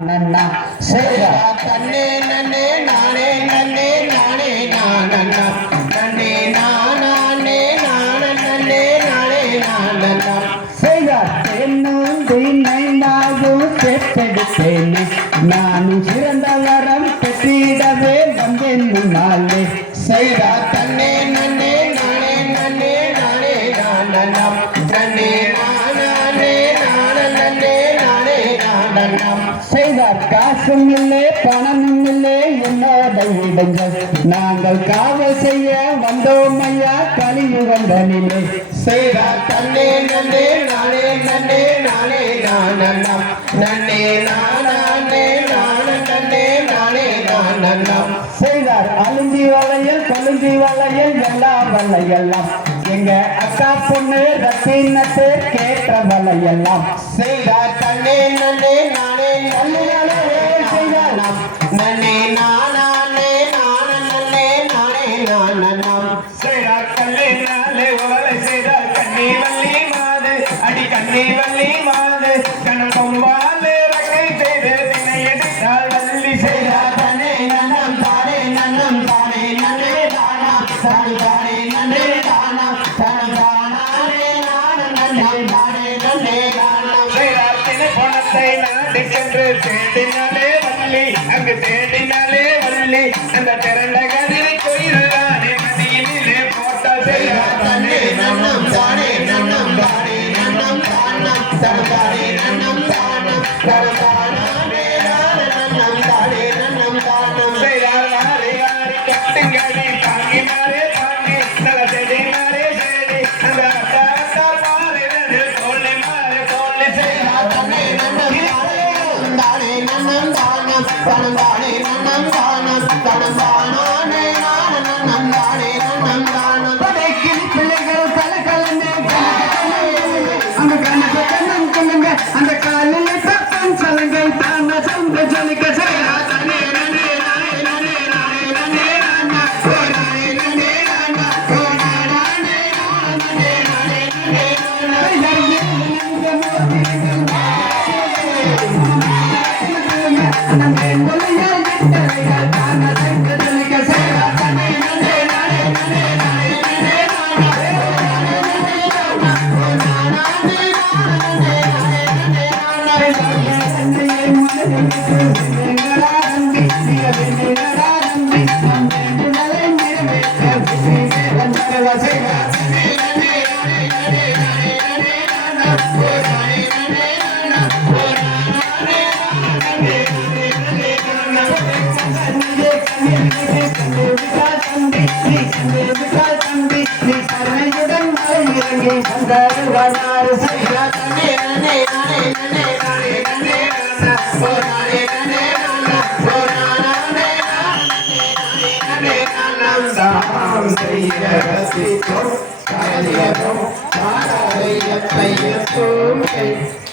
நன்னா செய்தா தன்னே நன்னே நானே நன்னே நானே நானன்னா நன்னே நானே நானே நன்னே நானே நானன்னா செய்தா தென்னூந்தி நைனாவும் பெற்றெடுத்தேனே நானும் சிறந்த வரம் பெற்றிடவே வந்தேன் முன்னாலே செய்தா தன்னே நன்னே நானே நன்னே நானே நானன்னா நன்னே நானே நானே நன்னே நானே நானன்னா செய்தார் காசும் இல்லை பணமும் இல்லை என்னோட இடங்கள் நாங்கள் காவல் செய்ய வந்தோம் ஐயா கலியுகந்தனிலே செய்தார் தன்னே நன்னே நானே நன்னே நானே நானன்னா நன்னே நானே நானே நன்னே நானே நானன்னா செய்தார் அலுந்தி வளையல் கொலுந்தி வளையல் எல்லா வளையெல்லாம் எங்க அக்கா பொண்ணு ரத்தினத்தை கேட்ட வளையெல்லாம் செய்தார் தன்னே நன்னே நானே செய்தாராம் நன்னே நானே நானே நன்னே நானே நானன்னாம் செய்தார் கல்லே நாளே உலலை செய்தார் கண்ணி வள்ளி மாது அடி கண்ணி வள்ளி மாது கண்ணம் கொம்பாலே ரகை செய்து தினை எடுத்தால் வள்ளி செய்தார் தன்னே நன்னம் தானே நன்னம் தானே நன்னே தானா தானே தானே நன்னே தானா தானே தானே நானே நன்னம் தானே நன்னே தானா செய்தார் தினை பணத்தை நாடு சென்று தேடினாலே வள்ளி அங்கு தேடினாலே வள்ளி அந்த திரண்ட கதிரை கோயிலானே மதியிலே போட்டால் செய்தார் தன்னே நன்னம் தானே நன்னம் தானே நன்னம் தானம் தானே நன்னம் தானம் தானே நன்னம் தானே நன்னம் தானம் செய்தார் வாரி வாரி கட்டுங்கடி தாங்கினாரே தாங்கி நல்ல செடினாரே செடி அந்த அட்டா அட்டா பாரினது கோழி மாறு கோழி செய்தார் தன்னே நன்னம் தானே நன்னம் தானம் தானே நன்னம் தானம் தானே நன்னம் தானே நன்னம் தானம் படைக்கில் பிள்ளைகள் கலகலந்து அந்த கண்ணத்தை கண்ணம் கொள்ளுங்க அந்த காலில் தப்பம் சொல்லுங்க தான சந்த சொல்லிக்க செய்யா தன்னே நன்னே நானே நானே நானே நன்னே நானா ஓ நானே நன்னே நானா ஓ நானே நானே நானே நன்னே செய்ய